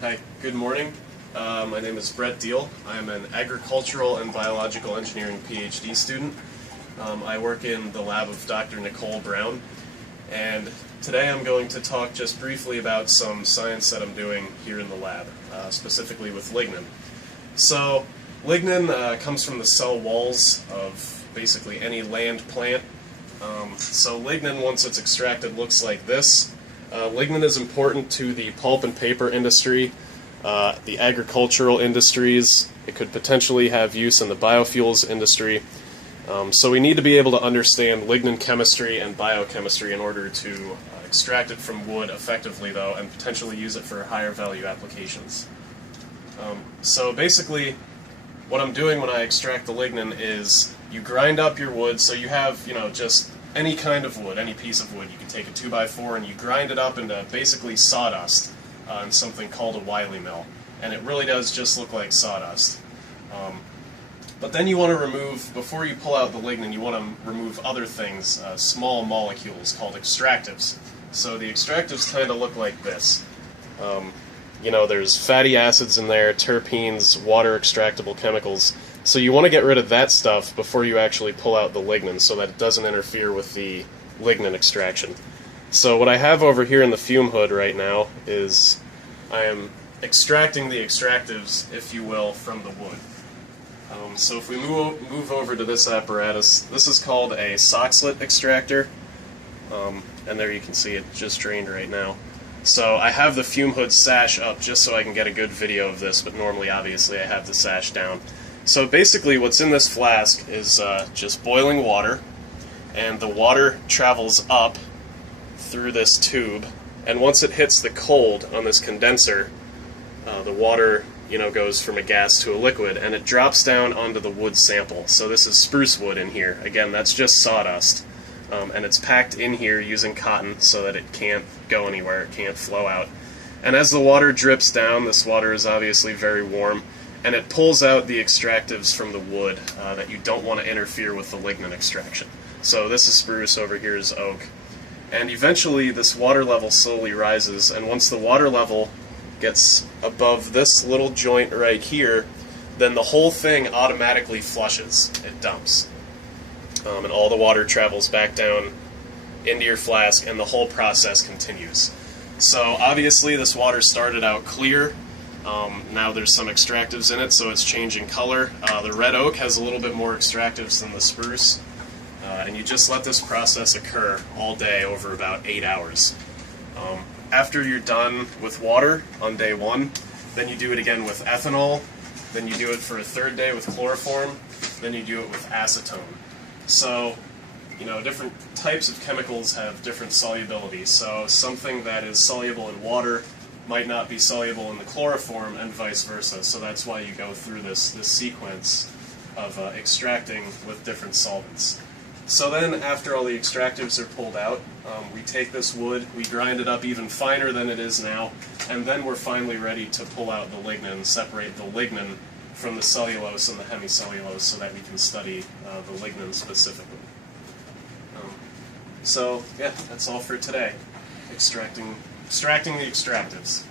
Hi, good morning. My name is Brett Deal. I'm an agricultural and biological engineering PhD student. I work in the lab of Dr. Nicole Brown, and today I'm going to talk just briefly about some science that I'm doing here in the lab, specifically with lignin. So, lignin comes from the cell walls of basically any land plant. So lignin, once it's extracted, looks like this. Lignin is important to the pulp and paper industry, the agricultural industries. It could potentially have use in the biofuels industry. So we need to be able to understand lignin chemistry and biochemistry in order to extract it from wood effectively, though, and potentially use it for higher value applications. So basically, what I'm doing when I extract the lignin is you grind up your wood, so you have, just any kind of wood, any piece of wood. You can take a 2x4 and you grind it up into basically sawdust in something called a Wiley mill. And it really does just look like sawdust. But then you want to remove, before you pull out the lignin, you want to remove other things, small molecules called extractives. So the extractives kind of look like this. There's fatty acids in there, terpenes, water extractable chemicals. So you want to get rid of that stuff before you actually pull out the lignin so that it doesn't interfere with the lignin extraction. So what I have over here in the fume hood right now is I am extracting the extractives, if you will, from the wood. So if we move over to this apparatus, this is called a soxhlet extractor, and there you can see it just drained right now. So I have the fume hood sash up just so I can get a good video of this, but normally obviously I have the sash down. So basically what's in this flask is just boiling water, and the water travels up through this tube, and once it hits the cold on this condenser, the water goes from a gas to a liquid, and it drops down onto the wood sample. So this is spruce wood in here. Again, that's just sawdust, and it's packed in here using cotton so that it can't go anywhere, it can't flow out. And as the water drips down, this water is obviously very warm, and it pulls out the extractives from the wood that you don't want to interfere with the lignin extraction. So this is spruce, over here is oak. And eventually this water level slowly rises, and once the water level gets above this little joint right here, then the whole thing automatically flushes. It dumps. And all the water travels back down into your flask, and the whole process continues. So obviously this water started out clear. Now there's some extractives in it, so it's changing color. The red oak has a little bit more extractives than the spruce. And you just let this process occur all day over about 8 hours. After you're done with water on day 1, then you do it again with ethanol, then you do it for a third day with chloroform, then you do it with acetone. So, different types of chemicals have different solubility. So something that is soluble in water might not be soluble in the chloroform, and vice versa. So that's why you go through this sequence of extracting with different solvents. So then, after all the extractives are pulled out, we take this wood, we grind it up even finer than it is now, and then we're finally ready to pull out the lignin, separate the lignin from the cellulose and the hemicellulose so that we can study the lignin specifically. So, yeah, that's all for today. Extracting the extractives.